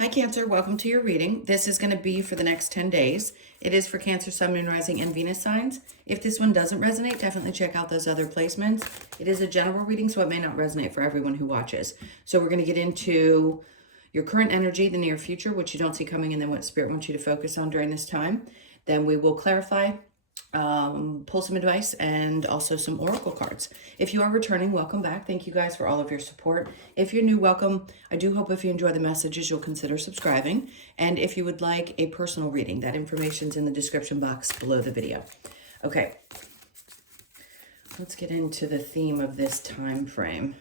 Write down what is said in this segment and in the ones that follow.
Hi Cancer, welcome to your reading. This is going to be for the next 10 days. It is for Cancer, Sun, Moon, Rising, and Venus signs. If this one doesn't resonate, definitely check out those other placements. It is a general reading, so it may not resonate for everyone who watches. So we're going to get into your current energy, the near future, which you don't see coming, and then what Spirit wants you to focus on during this time. Then we will clarify, pull some advice, and also some oracle cards. If you are returning, welcome back. Thank you guys for all of your support. If you're new, welcome. I do hope if you enjoy the messages, you'll consider subscribing. And if you would like a personal reading, that information's in the description box below the video. Okay, let's get into the theme of this time frame.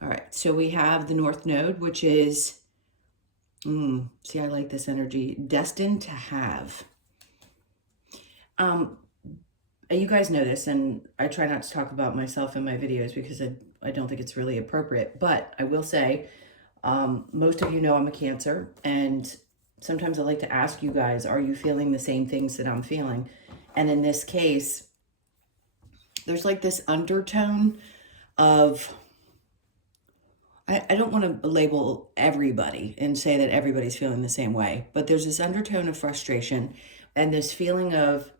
All right, so we have the North Node, which is, see, I like this energy, destined to have. You guys know this, and I try not to talk about myself in my videos because I don't think it's really appropriate, but I will say, most of you know I'm a Cancer, and sometimes I like to ask you guys, are you feeling the same things that I'm feeling? And in this case, there's like this undertone of, I don't want to label everybody and say that everybody's feeling the same way, but there's this undertone of frustration and this feeling of,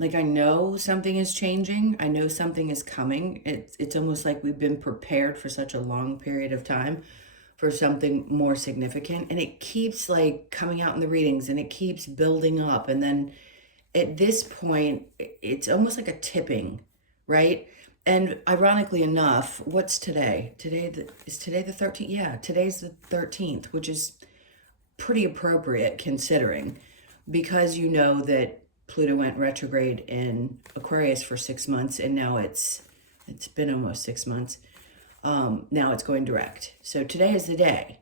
like, I know something is changing. I know something is coming. It's almost like we've been prepared for such a long period of time for something more significant. And it keeps like coming out in the readings and it keeps building up. And then at this point, it's almost like a tipping, right? And ironically enough, what's today? Is today the 13th? Yeah, today's the 13th, which is pretty appropriate considering, because you know that Pluto went retrograde in Aquarius for 6 months, and now it's been almost 6 months. Now it's going direct. So today is the day.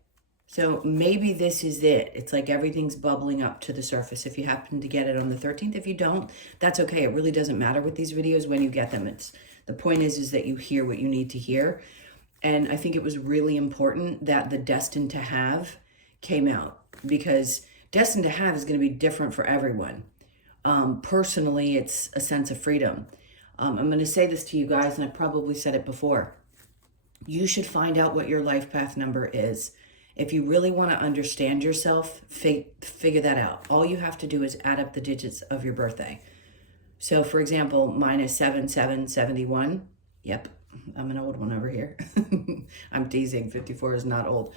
So maybe this is it. It's like everything's bubbling up to the surface. If you happen to get it on the 13th, if you don't, that's okay. It really doesn't matter with these videos when you get them. The point is that you hear what you need to hear. And I think it was really important that the Destined to Have came out, because Destined to Have is going to be different for everyone. Personally, it's a sense of freedom. I'm going to say this to you guys, and I probably said it before. You should find out what your life path number is. If you really want to understand yourself, figure that out. All you have to do is add up the digits of your birthday. So, for example, mine is 7771. Yep, I'm an old one over here. I'm teasing. 54 is not old.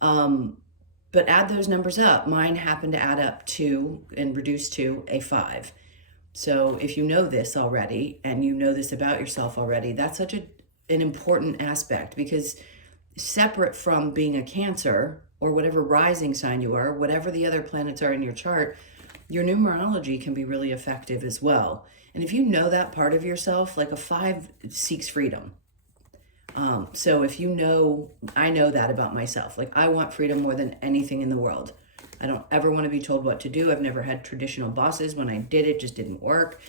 But add those numbers up. Mine happened to add up to and reduce to a 5. So if you know this already and you know this about yourself already, that's such an important aspect, because separate from being a Cancer or whatever rising sign you are, whatever the other planets are in your chart, your numerology can be really effective as well. And if you know that part of yourself, like a 5 seeks freedom. So if you know, I know that about myself. Like, I want freedom more than anything in the world. I don't ever want to be told what to do. I've never had traditional bosses. When I did, it just didn't work.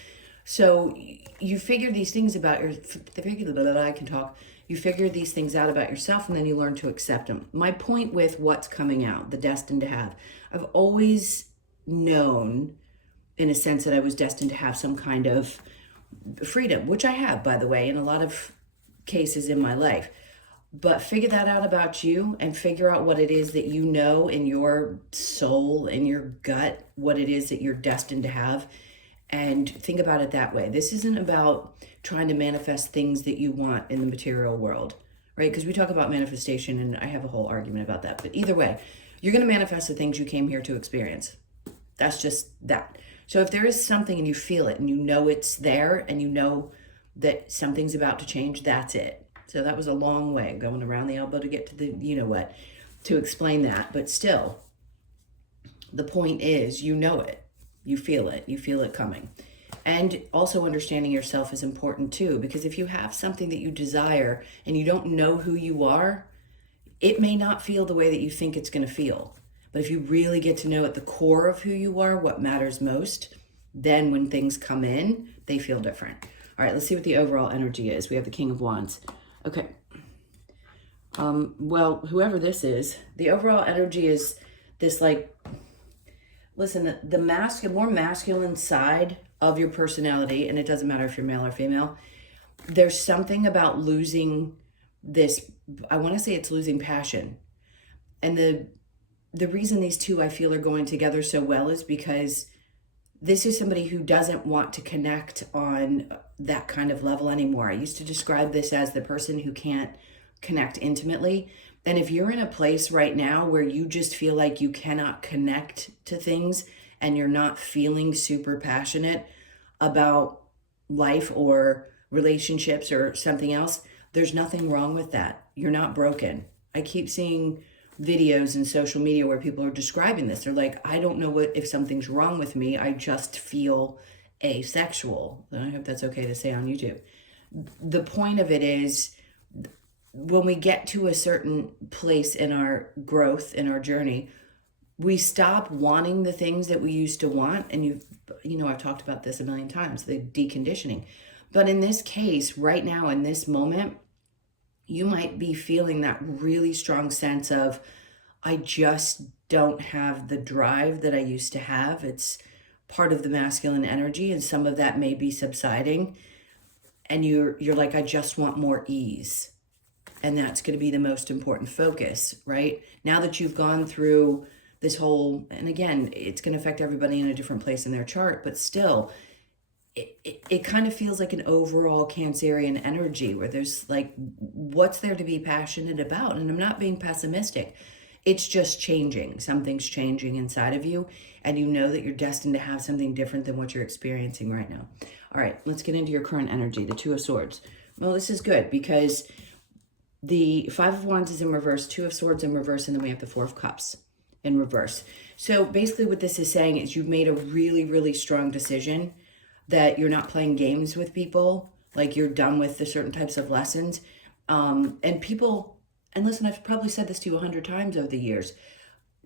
So you figure these things about I can talk. You figure these things out about yourself, and then you learn to accept them. My point with what's coming out, the Destined to Have, I've always known, in a sense, that I was destined to have some kind of freedom, which I have, by the way, in a lot of cases in my life. But figure that out about you, and figure out what it is that you know in your soul, in your gut, what it is that you're destined to have, and think about it that way. This isn't about trying to manifest things that you want in the material world, right? Because we talk about manifestation, and I have a whole argument about that. But either way, you're going to manifest the things you came here to experience. That's just that. So if there is something and you feel it and you know it's there and you know that something's about to change, that's it. So that was a long way going around the elbow to get to the, you know what, to explain that. But still, the point is, you know it, you feel it coming. And also understanding yourself is important too, because if you have something that you desire and you don't know who you are, it may not feel the way that you think it's going to feel. But if you really get to know at the core of who you are, what matters most, then when things come in, they feel different. All right, let's see what the overall energy is. We have the King of Wands. Okay. Well, whoever this is, the overall energy is this, like, listen, the more masculine side of your personality, and it doesn't matter if you're male or female, there's something about losing this I want to say it's losing passion. And the reason these two I feel are going together so well is because this is somebody who doesn't want to connect on that kind of level anymore. I used to describe this as the person who can't connect intimately. And if you're in a place right now where you just feel like you cannot connect to things and you're not feeling super passionate about life or relationships or something else, there's nothing wrong with that. You're not broken. I keep seeing videos in social media where people are describing this. They're like, I don't know what if something's wrong with me. I just feel asexual. I hope that's okay to say on YouTube. The point of it is, when we get to a certain place in our growth, in our journey, we stop wanting the things that we used to want. And I've talked about this a million times, the deconditioning. But in this case, right now, in this moment, you might be feeling that really strong sense of, I just don't have the drive that I used to have. It's part of the masculine energy, and some of that may be subsiding. And you're like, I just want more ease. And that's going to be the most important focus, right? Now that you've gone through this whole, and again, it's going to affect everybody in a different place in their chart, but still, it kind of feels like an overall Cancerian energy where there's like, what's there to be passionate about? And I'm not being pessimistic. It's just changing. Something's changing inside of you, and you know that you're destined to have something different than what you're experiencing right now. All right, let's get into your current energy, the Two of Swords. Well, this is good because the Five of Wands is in reverse, Two of Swords in reverse, and then we have the Four of Cups in reverse. So basically what this is saying is you've made a really, really strong decision that you're not playing games with people, like you're done with the certain types of lessons. And people, and listen, I've probably said this to you 100 times over the years.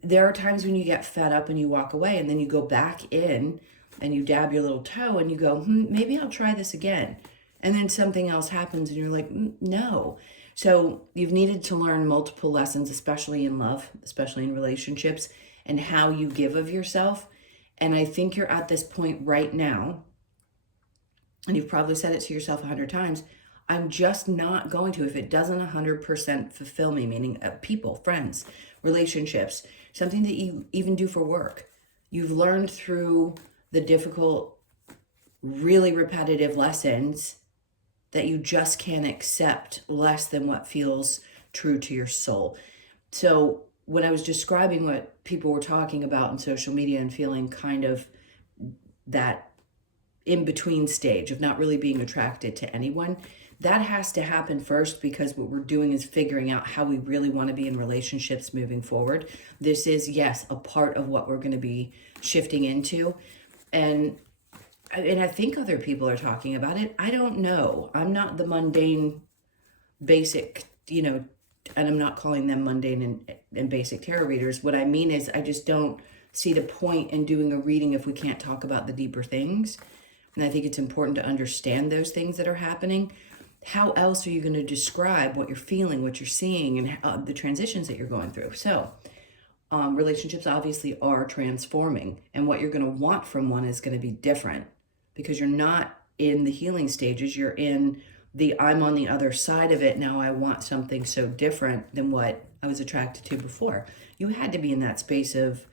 There are times when you get fed up and you walk away, and then you go back in and you dab your little toe and you go, maybe I'll try this again. And then something else happens and you're like, no. So you've needed to learn multiple lessons, especially in love, especially in relationships, and how you give of yourself. And I think you're at this point right now, and you've probably said it to yourself 100 times, I'm just not going to, if it doesn't 100% fulfill me, meaning people, friends, relationships, something that you even do for work. You've learned through the difficult, really repetitive lessons that you just can't accept less than what feels true to your soul. So when I was describing what people were talking about in social media and feeling kind of that in-between stage of not really being attracted to anyone, that has to happen first, because what we're doing is figuring out how we really want to be in relationships moving forward. This is, yes, a part of what we're going to be shifting into. And I think other people are talking about it. I don't know. I'm not the mundane, basic, and I'm not calling them mundane and basic tarot readers. What I mean is I just don't see the point in doing a reading if we can't talk about the deeper things. And I think it's important to understand those things that are happening. How else are you going to describe what you're feeling, what you're seeing, and the transitions that you're going through? So relationships obviously are transforming, and what you're going to want from one is going to be different, because you're not in the healing stages. You're in the, I'm on the other side of it now. I want something so different than what I was attracted to before. You had to be in that space of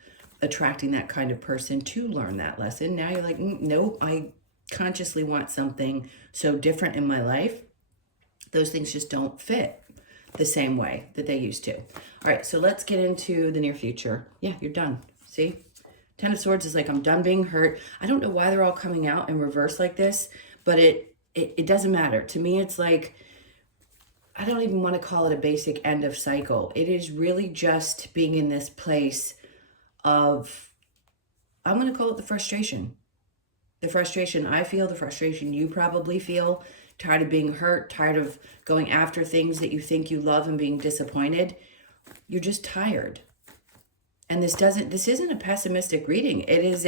attracting that kind of person to learn that lesson. Now you're like, nope, I consciously want something so different in my life. Those things just don't fit the same way that they used to. All right, so let's get into the near future. Yeah, you're done. See? Ten of Swords is like, I'm done being hurt. I don't know why they're all coming out in reverse like this, but it doesn't matter. To me, it's like, I don't even want to call it a basic end of cycle. It is really just being in this place of, I'm going to call it the frustration. The frustration I feel, the frustration you probably feel, tired of being hurt, tired of going after things that you think you love and being disappointed. You're just tired. And this isn't a pessimistic reading. It is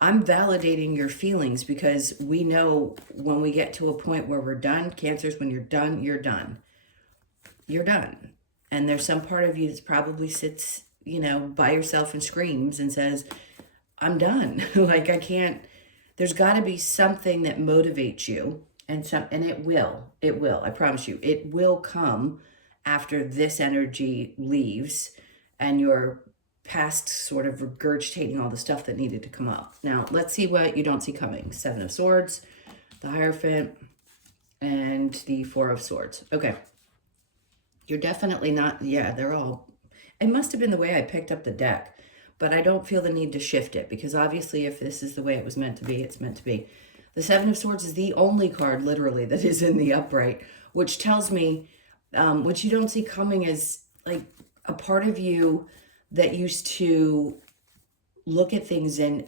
I'm validating your feelings, because we know when we get to a point where we're done, Cancers, when you're done, you're done. You're done. And there's some part of you that probably sits, by yourself and screams and says, I'm done. Like, I can't, there's got to be something that motivates you. And it will, I promise you, it will come after this energy leaves and you're past sort of regurgitating all the stuff that needed to come up. Now, let's see what you don't see coming. Seven of Swords, the Hierophant, and the Four of Swords. Okay. You're definitely not, yeah, they're all, it must have been the way I picked up the deck, but I don't feel the need to shift it because obviously if this is the way it was meant to be, it's meant to be. The Seven of Swords is the only card literally that is in the upright, which tells me what you don't see coming is like a part of you that used to look at things and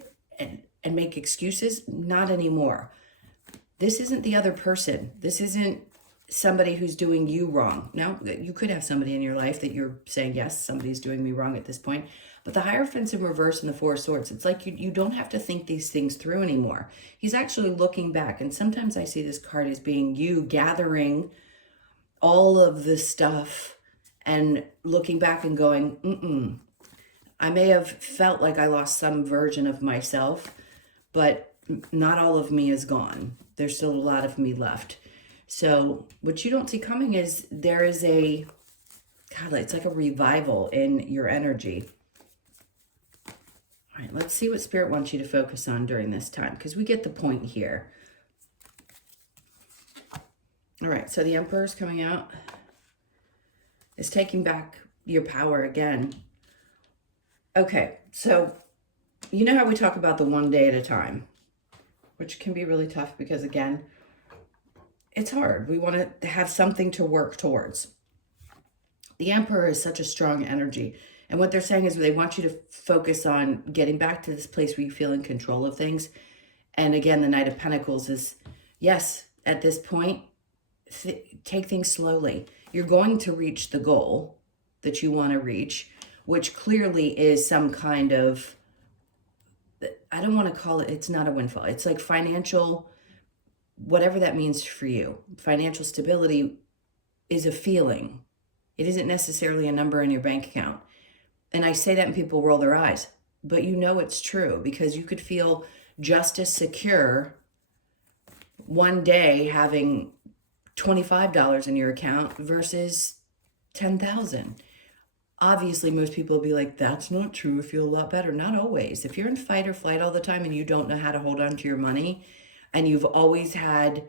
make excuses. Not anymore. This isn't the other person. This isn't somebody who's doing you wrong. Now, you could have somebody in your life that you're saying, yes, somebody's doing me wrong at this point. But the Hierophant's in reverse in the Four of Swords. It's like you don't have to think these things through anymore. He's actually looking back. And sometimes I see this card as being you gathering all of this stuff and looking back and going, I may have felt like I lost some version of myself, but not all of me is gone. There's still a lot of me left. So what you don't see coming is there is a, God, it's like a revival in your energy. All right, let's see what Spirit wants you to focus on during this time, because we get the point here. All right, so the Emperor's coming out. It's taking back your power again. Okay, so you know how we talk about the one day at a time, which can be really tough because, again, it's hard. We want to have something to work towards. The Emperor is such a strong energy. And what they're saying is they want you to focus on getting back to this place where you feel in control of things. And again, the Knight of Pentacles is, yes, at this point, take things slowly. You're going to reach the goal that you want to reach, which clearly is some kind of, I don't want to call it, it's not a windfall. It's like financial, whatever that means for you. Financial stability is a feeling. It isn't necessarily a number in your bank account. And I say that and people roll their eyes, but you know it's true because you could feel just as secure one day having $25 in your account versus 10,000. Obviously, most people will be like, that's not true. I feel a lot better. Not always. If you're in fight or flight all the time and you don't know how to hold on to your money and you've always had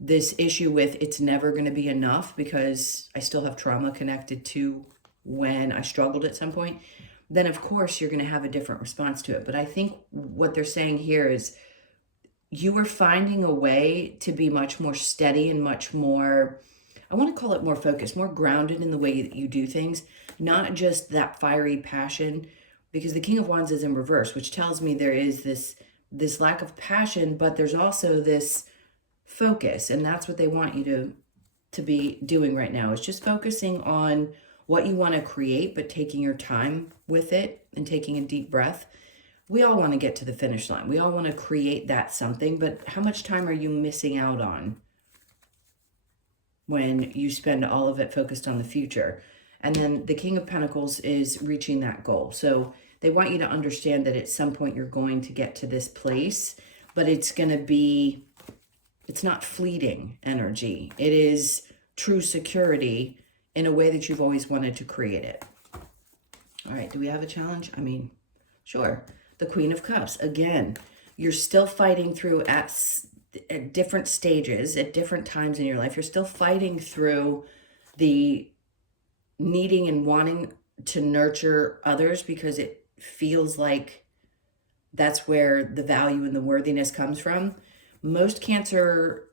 this issue with it's never going to be enough because I still have trauma connected to when I struggled at some point, then of course you're going to have a different response to it. But I think what they're saying here is you are finding a way to be much more steady and much more, I want to call it more focused, more grounded in the way that you do things, not just that fiery passion, because the King of Wands is in reverse, which tells me there is this lack of passion, but there's also this focus. And that's what they want you to be doing right now, is just focusing on what you want to create, but taking your time with it and taking a deep breath. We all want to get to the finish line. We all want to create that something, but how much time are you missing out on when you spend all of it focused on the future? And then the King of Pentacles is reaching that goal. So they want you to understand that at some point you're going to get to this place, but it's going to be, it's not fleeting energy. It is true security in a way that you've always wanted to create it. All right, do we have a challenge? I mean, sure. The Queen of Cups, again, you're still fighting through at different stages, at different times in your life. You're still fighting through the needing and wanting to nurture others because it feels like that's where the value and the worthiness comes from. Most Cancer,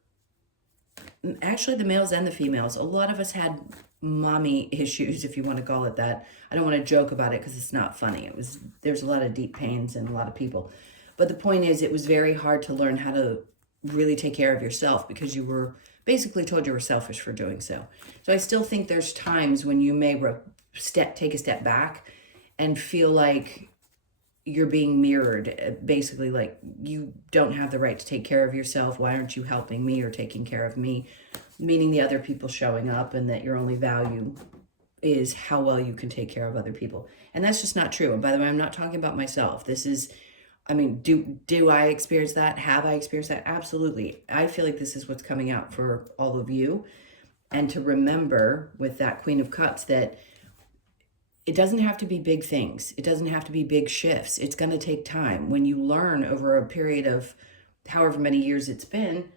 actually the males and the females, a lot of us had mommy issues, if you want to call it that. I don't want to joke about it because it's not funny. There's a lot of deep pains in a lot of people. But the point is, it was very hard to learn how to really take care of yourself because you were basically told you were selfish for doing so. So I still think there's times when you may take a step back and feel like you're being mirrored, basically like you don't have the right to take care of yourself. Why aren't you helping me or taking care of me? Meaning the other people showing up, and that your only value is how well you can take care of other people. And that's just not true. And by the way, I'm not talking about myself. This is, I mean, do I experience that? Have I experienced that? Absolutely. I feel like this is what's coming out for all of you. And to remember with that Queen of Cups that it doesn't have to be big things. It doesn't have to be big shifts. It's going to take time. When you learn over a period of however many years it's been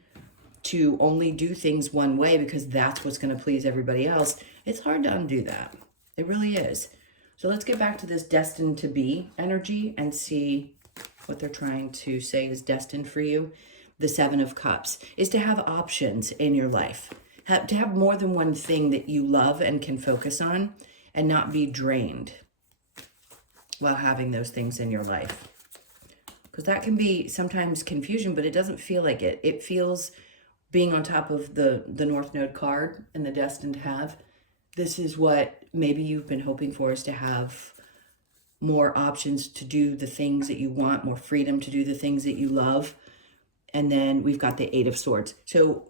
to only do things one way because that's what's going to please everybody else, it's hard to undo that. It really is. So let's get back to this destined to be energy and see what they're trying to say is destined for you. The Seven of Cups is to have options in your life, to have more than one thing that you love and can focus on and not be drained while having those things in your life. Because that can be sometimes confusion, but it doesn't feel like it. It feels being on top of the North Node card and the destined to have. This is what maybe you've been hoping for, is to have more options to do the things that you want, more freedom to do the things that you love. And then we've got the Eight of Swords. So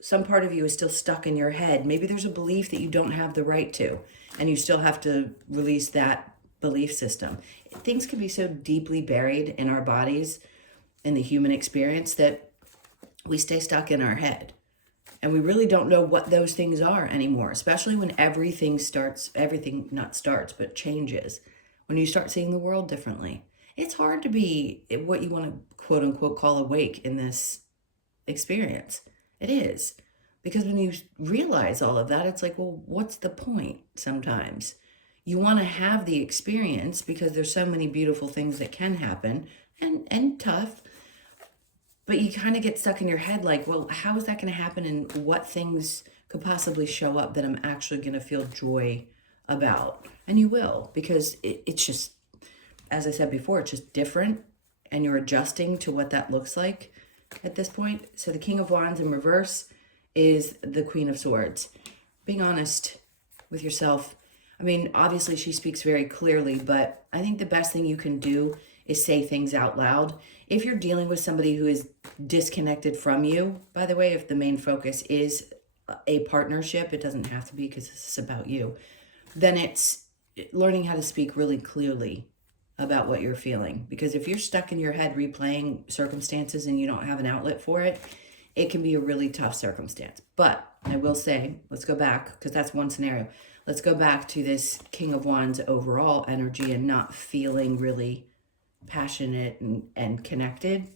some part of you is still stuck in your head. Maybe there's a belief that you don't have the right to, and you still have to release that belief system. Things can be so deeply buried in our bodies, in the human experience, that we stay stuck in our head. And we really don't know what those things are anymore, especially when everything not starts, but changes. When you start seeing the world differently. It's hard to be what you want to quote unquote call awake in this experience. It is. Because when you realize all of that, it's like, well, what's the point sometimes? You want to have the experience because there's so many beautiful things that can happen and tough. But you kind of get stuck in your head like, well, how is that going to happen, and what things could possibly show up that I'm actually going to feel joy about? And you will, because it's just, as I said before, it's just different, and you're adjusting to what that looks like at this point. So the King of Wands in reverse is the Queen of Swords. Being honest with yourself. I mean, obviously she speaks very clearly, but I think the best thing you can do is say things out loud. If you're dealing with somebody who is disconnected from you, by the way, if the main focus is a partnership, it doesn't have to be because this is about you, then it's learning how to speak really clearly about what you're feeling. Because if you're stuck in your head replaying circumstances and you don't have an outlet for it, it can be a really tough circumstance. But I will say, let's go back, because that's one scenario. Let's go back to this King of Wands overall energy and not feeling really passionate and connected.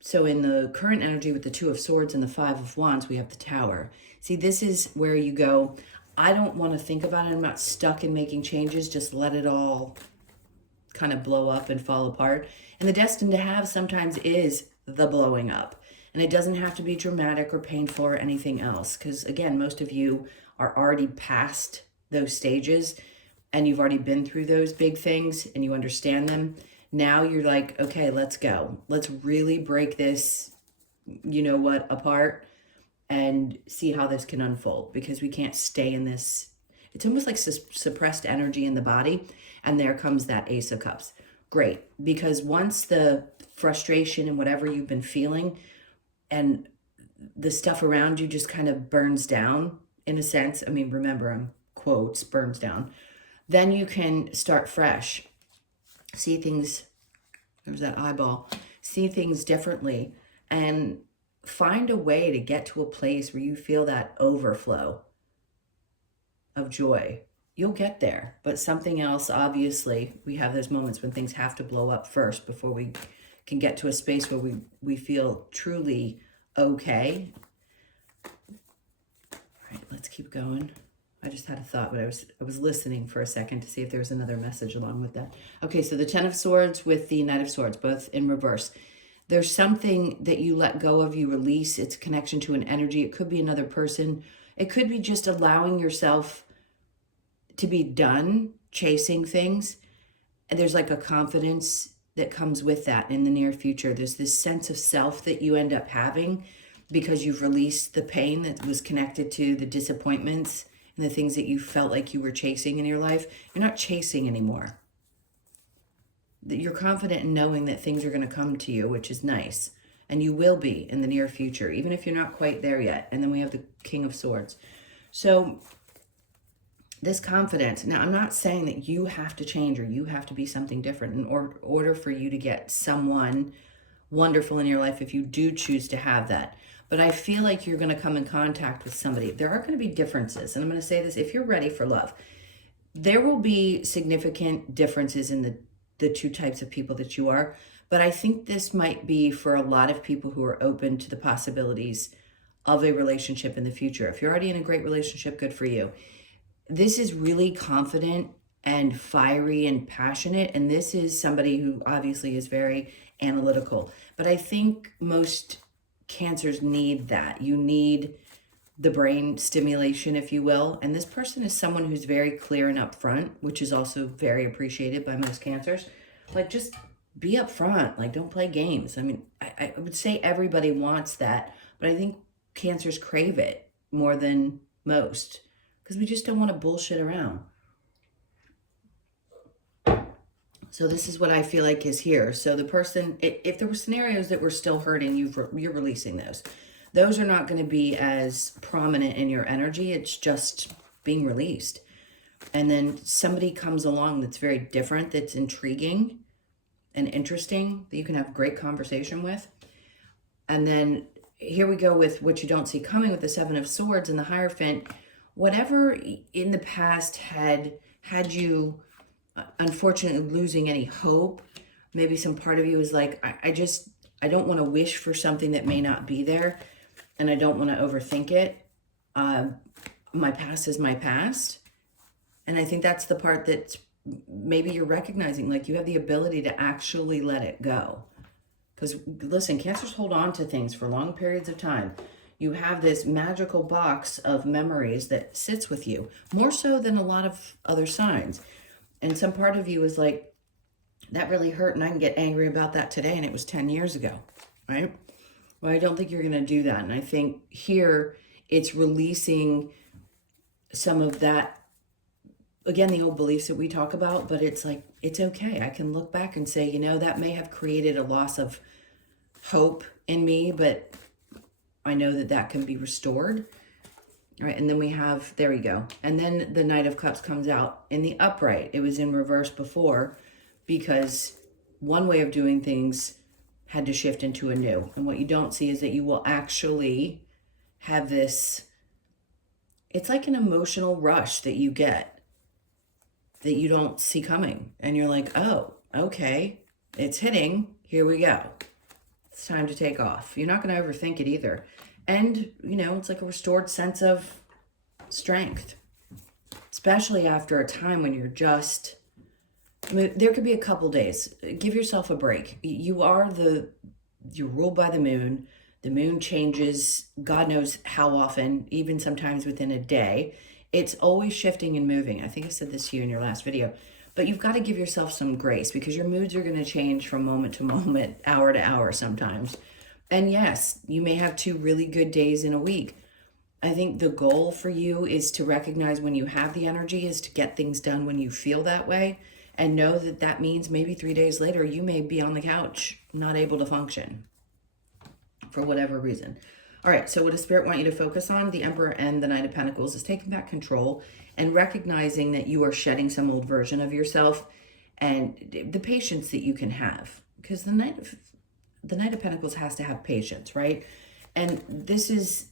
So in the current energy with the Two of Swords and the Five of Wands, we have the Tower. See, this is where you go, I don't want to think about it. I'm not stuck in making changes. Just let it all kind of blow up and fall apart. And the destined to have sometimes is the blowing up. And it doesn't have to be dramatic or painful or anything else. Because again, most of you are already past those stages and you've already been through those big things and you understand them. Now you're like, okay, let's go. Let's really break this, you know what, apart and see how this can unfold, because we can't stay in this. It's almost like suppressed energy in the body. And there comes that Ace of Cups. Great. Because once the frustration and whatever you've been feeling and the stuff around you just kind of burns down, in a sense, I mean, remember, I'm quotes, burns down, then you can start fresh. See things, there's that eyeball, see things differently and find a way to get to a place where you feel that overflow of joy. You'll get there, but something else, obviously, we have those moments when things have to blow up first before we can get to a space where we feel truly okay. All right, let's keep going. I just had a thought, but I was listening for a second to see if there was another message along with that. Okay, so the Ten of Swords with the Knight of Swords, both in reverse. There's something that you let go of, you release. It's connection to an energy. It could be another person. It could be just allowing yourself to be done chasing things. And there's like a confidence that comes with that in the near future. There's this sense of self that you end up having because you've released the pain that was connected to the disappointments and the things that you felt like you were chasing in your life. You're not chasing anymore. You're confident in knowing that things are going to come to you, which is nice. And you will be in the near future, even if you're not quite there yet. And then we have the King of Swords. So this confidence, now I'm not saying that you have to change or you have to be something different in order for you to get someone wonderful in your life if you do choose to have that. but I feel like you're going to come in contact with somebody. There are going to be differences. And I'm going to say this, if you're ready for love, there will be significant differences in the two types of people that you are. But I think this might be for a lot of people who are open to the possibilities of a relationship in the future. If you're already in a great relationship, good for you. This is really confident and fiery and passionate. And this is somebody who obviously is very analytical. But I think most cancers need that. You need the brain stimulation, if you will. And this person is someone who's very clear and upfront, which is also very appreciated by most cancers. Like, just be upfront. Like, don't play games. I mean, I would say everybody wants that, but I think cancers crave it more than most because we just don't want to bullshit around. So this is what I feel like is here. So the person, if there were scenarios that were still hurting, you're releasing those. Those are not going to be as prominent in your energy. It's just being released. And then somebody comes along that's very different, that's intriguing and interesting, that you can have a great conversation with. And then here we go with what you don't see coming with the Seven of Swords and the Hierophant. Whatever in the past had you unfortunately losing any hope, maybe some part of you is like, I don't want to wish for something that may not be there, and I don't want to overthink it. My past is my past. And I think that's the part that maybe you're recognizing, like you have the ability to actually let it go. Because listen, cancers hold on to things for long periods of time. You have this magical box of memories that sits with you, more so than a lot of other signs. And some part of you is like, that really hurt, and I can get angry about that today, and it was 10 years ago, right? Well, I don't think you're going to do that. And I think here it's releasing some of that, again, the old beliefs that we talk about, but it's like, it's okay. I can look back and say, that may have created a loss of hope in me, but I know that can be restored. All right, and then we have, there we go. And then the Knight of Cups comes out in the upright. It was in reverse before because one way of doing things had to shift into a new. And what you don't see is that you will actually have this, it's like an emotional rush that you get that you don't see coming. And you're like, oh, okay, it's hitting, here we go. It's time to take off. You're not going to overthink it either. And, it's like a restored sense of strength, especially after a time when you're just, there could be a couple days. Give yourself a break. You're ruled by the moon. The moon changes, God knows how often, even sometimes within a day. It's always shifting and moving. I think I said this to you in your last video. But you've got to give yourself some grace because your moods are going to change from moment to moment, hour to hour sometimes. And yes, you may have 2 really good days in a week. I think the goal for you is to recognize when you have the energy is to get things done when you feel that way, and know that means maybe 3 days later, you may be on the couch, not able to function for whatever reason. All right, so what does Spirit want you to focus on? The Emperor and the Knight of Pentacles is taking back control and recognizing that you are shedding some old version of yourself and the patience that you can have. Because the Knight of Pentacles has to have patience, right? And this is,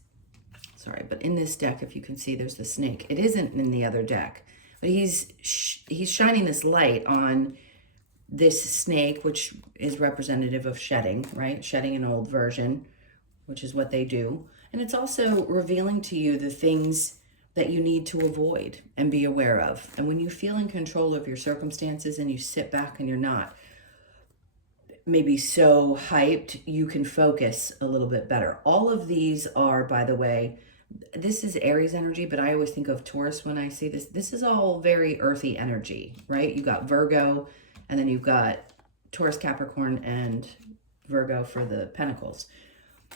sorry, but in this deck, if you can see, there's the snake. It isn't in the other deck, but he's shining this light on this snake, which is representative of shedding, right? Shedding an old version, which is what they do. And it's also revealing to you the things that you need to avoid and be aware of. And when you feel in control of your circumstances and you sit back and you're not maybe so hyped, you can focus a little bit better. All of these are, by the way, this is Aries energy, but I always think of Taurus when I see this. This is all very earthy energy, right? You got Virgo, and then you've got Taurus, Capricorn, and Virgo for the Pentacles.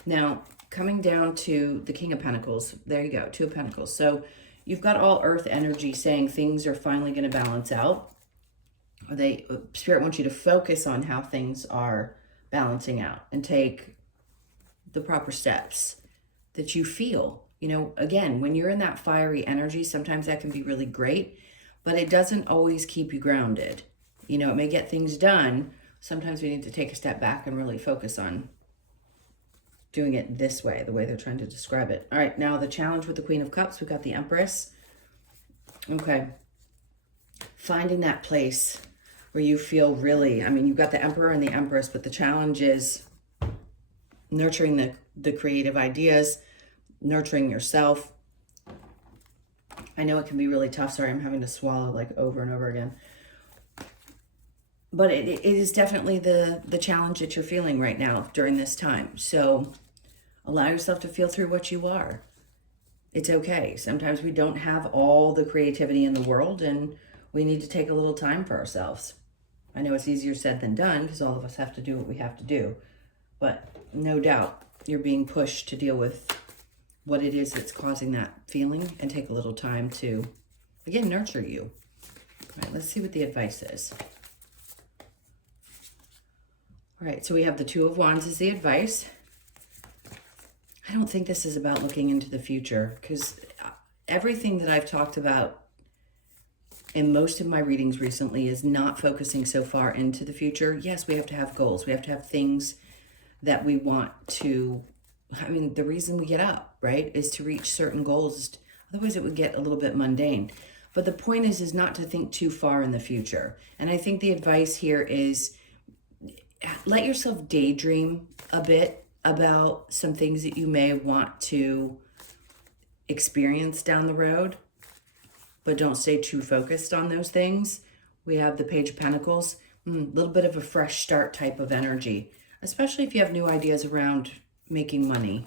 Now, coming down to the King of Pentacles, there you go, 2 of Pentacles. So you've got all earth energy saying things are finally going to balance out. Spirit wants you to focus on how things are balancing out and take the proper steps that you feel. Again, when you're in that fiery energy, sometimes that can be really great, but it doesn't always keep you grounded. It may get things done. Sometimes we need to take a step back and really focus on doing it this way, the way they're trying to describe it. All right, now the challenge with the Queen of Cups, we've got the Empress. Okay. Finding that place where you feel really, I mean, you've got the Emperor and the Empress, but the challenge is nurturing the creative ideas, nurturing yourself. I know it can be really tough. Sorry, I'm having to swallow like over and over again. But it is definitely the challenge that you're feeling right now during this time. So allow yourself to feel through what you are. It's okay. Sometimes we don't have all the creativity in the world, and we need to take a little time for ourselves. I know it's easier said than done because all of us have to do what we have to do. But no doubt you're being pushed to deal with what it is that's causing that feeling and take a little time to, again, nurture you. All right, let's see what the advice is. All right, so we have the Two of Wands as the advice. I don't think this is about looking into the future, because everything that I've talked about in most of my readings recently is not focusing so far into the future. Yes, we have to have goals. We have to have things that we want to, I mean, the reason we get up, right, is to reach certain goals. Otherwise it would get a little bit mundane. But the point is not to think too far in the future. And I think the advice here is let yourself daydream a bit about some things that you may want to experience down the road, but don't stay too focused on those things. We have the Page of Pentacles, a little bit of a fresh start type of energy, especially if you have new ideas around making money.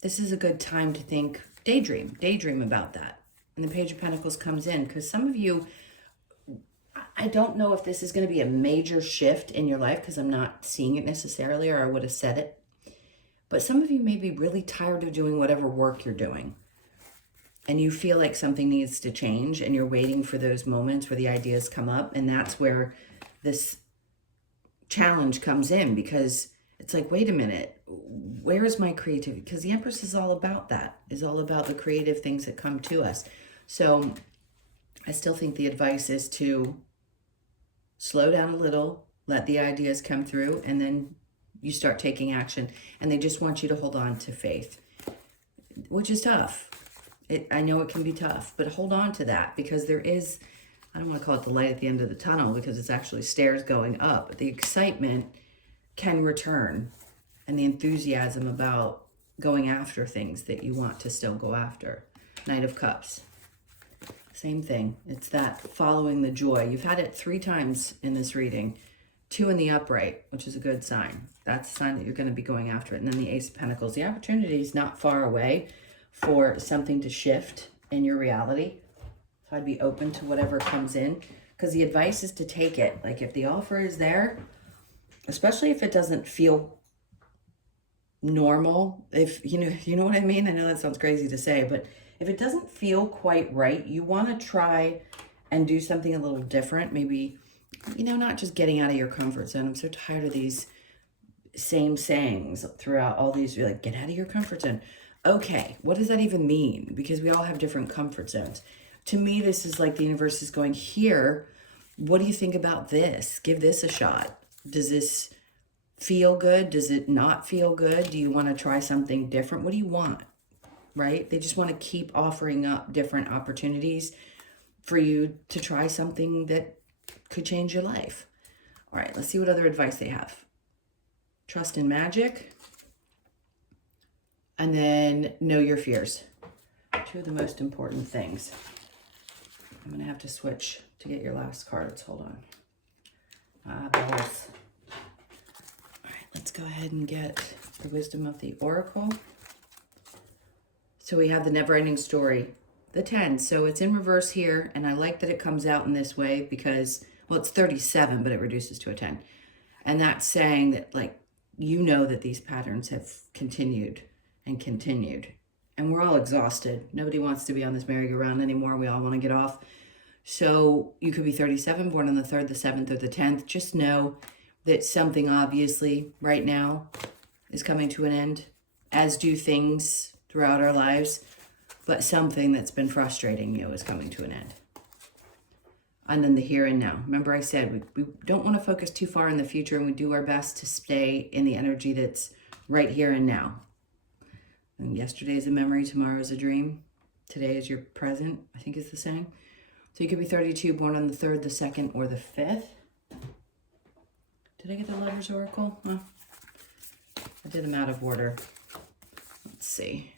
This is a good time to think, daydream about that. And the Page of Pentacles comes in because some of you, I don't know if this is going to be a major shift in your life because I'm not seeing it necessarily, or I would have said it. But some of you may be really tired of doing whatever work you're doing. And you feel like something needs to change, and you're waiting for those moments where the ideas come up. And that's where this challenge comes in, because it's like, wait a minute, where is my creativity? Because the Empress is all about that, is all about the creative things that come to us. So I still think the advice is to slow down a little, let the ideas come through, and then you start taking action. And they just want you to hold on to faith, which is tough. I know it can be tough, but hold on to that, because there is, I don't want to call it the light at the end of the tunnel, because it's actually stairs going up. The excitement can return, and the enthusiasm about going after things that you want to still go after. Knight of Cups. Same thing. It's that following the joy. You've had it 3 times in this reading. 2 in the upright, which is a good sign. That's a sign that you're going to be going after it. And then the Ace of Pentacles. The opportunity is not far away for something to shift in your reality. So I'd be open to whatever comes in, because the advice is to take it. Like, if the offer is there, especially if it doesn't feel normal, if you know what I mean? I know that sounds crazy to say, but if it doesn't feel quite right, you want to try and do something a little different. Maybe, not just getting out of your comfort zone. I'm so tired of these same sayings throughout all these. You're like, get out of your comfort zone. Okay, what does that even mean? Because we all have different comfort zones. To me, this is like the universe is going, here, what do you think about this? Give this a shot. Does this feel good? Does it not feel good? Do you want to try something different? What do you want? Right? They just want to keep offering up different opportunities for you to try something that could change your life. All right, let's see what other advice they have. Trust in magic. And then know your fears. 2 of the most important things. I'm going to have to switch to get your last cards. Hold on. Balls. All right, let's go ahead and get the wisdom of the Oracle. So we have the never-ending story, the 10. So it's in reverse here, and I like that it comes out in this way because, well, it's 37, but it reduces to a 10. And that's saying that, like, that these patterns have continued and continued. And we're all exhausted. Nobody wants to be on this merry-go-round anymore. We all want to get off. So you could be 37, born on the 3rd, the 7th, or the 10th. Just know that something obviously right now is coming to an end, as do things throughout our lives, but something that's been frustrating you is coming to an end. And then the here and now. Remember I said we don't want to focus too far in the future, and we do our best to stay in the energy that's right here and now. And yesterday is a memory, tomorrow is a dream. Today is your present, I think is the saying. So you could be 32, born on the 3rd, the 2nd, or the 5th. Did I get the Lovers Oracle? Huh? I did them out of order. Let's see.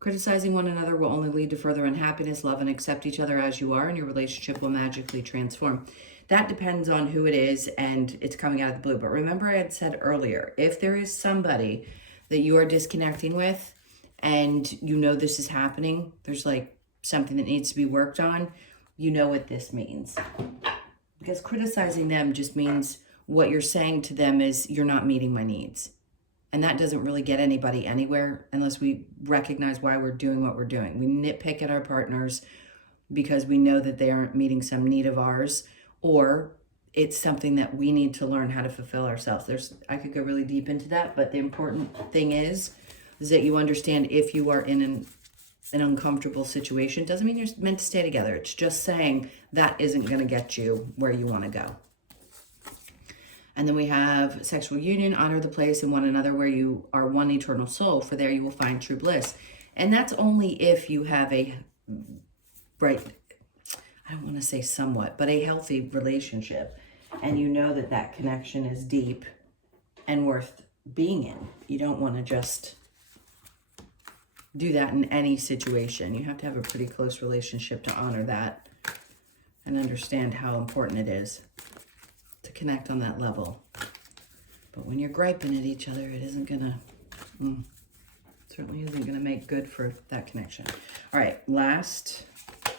Criticizing one another will only lead to further unhappiness. Love and accept each other as you are, and your relationship will magically transform. That depends on who it is, and it's coming out of the blue. But remember I had said earlier, if there is somebody that you are disconnecting with, and you know this is happening, there's like something that needs to be worked on, you know what this means. Because criticizing them just means what you're saying to them is, you're not meeting my needs. And that doesn't really get anybody anywhere unless we recognize why we're doing what we're doing. We nitpick at our partners because we know that they aren't meeting some need of ours, or it's something that we need to learn how to fulfill ourselves. I could go really deep into that, but the important thing is that you understand if you are in an uncomfortable situation, doesn't mean you're meant to stay together. It's just saying that isn't going to get you where you want to go. And then we have sexual union, honor the place in one another where you are one eternal soul, for there you will find true bliss. And that's only if you have I don't want to say somewhat, but a healthy relationship. And you know that that connection is deep and worth being in. You don't want to just do that in any situation. You have to have a pretty close relationship to honor that and understand how important it is to connect on that level. But when you're griping at each other, it isn't gonna, certainly isn't gonna make good for that connection. All right, last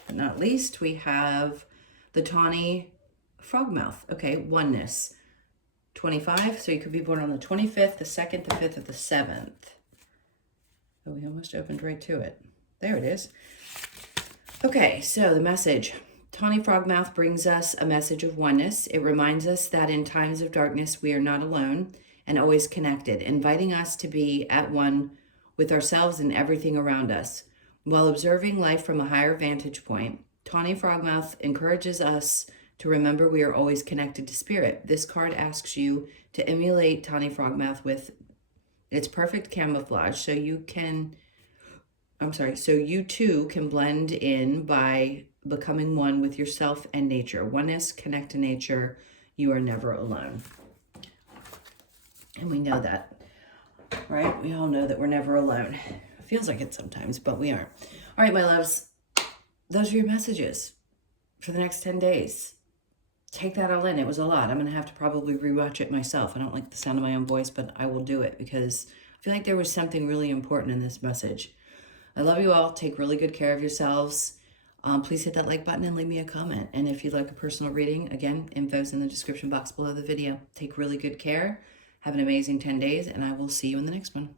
but not least, we have the tawny frogmouth. Okay, oneness. 25, so you could be born on the 25th, the 2nd, the 5th, or the 7th. Oh, we almost opened right to it. There it is. Okay, so the message. Tawny Frogmouth brings us a message of oneness. It reminds us that in times of darkness, we are not alone and always connected, inviting us to be at one with ourselves and everything around us. While observing life from a higher vantage point, Tawny Frogmouth encourages us to remember we are always connected to spirit. This card asks you to emulate Tawny Frogmouth with its perfect camouflage so you too can blend in by becoming one with yourself and nature. Oneness, connect to nature. You are never alone. And we know that, right? We all know that we're never alone. It feels like it sometimes, but we aren't. All right, my loves, those are your messages for the next 10 days. Take that all in. It was a lot. I'm going to have to probably rewatch it myself. I don't like the sound of my own voice, but I will do it because I feel like there was something really important in this message. I love you all. Take really good care of yourselves. Please hit that like button and leave me a comment. And if you'd like a personal reading, again, info's in the description box below the video. Take really good care. Have an amazing 10 days, and I will see you in the next one.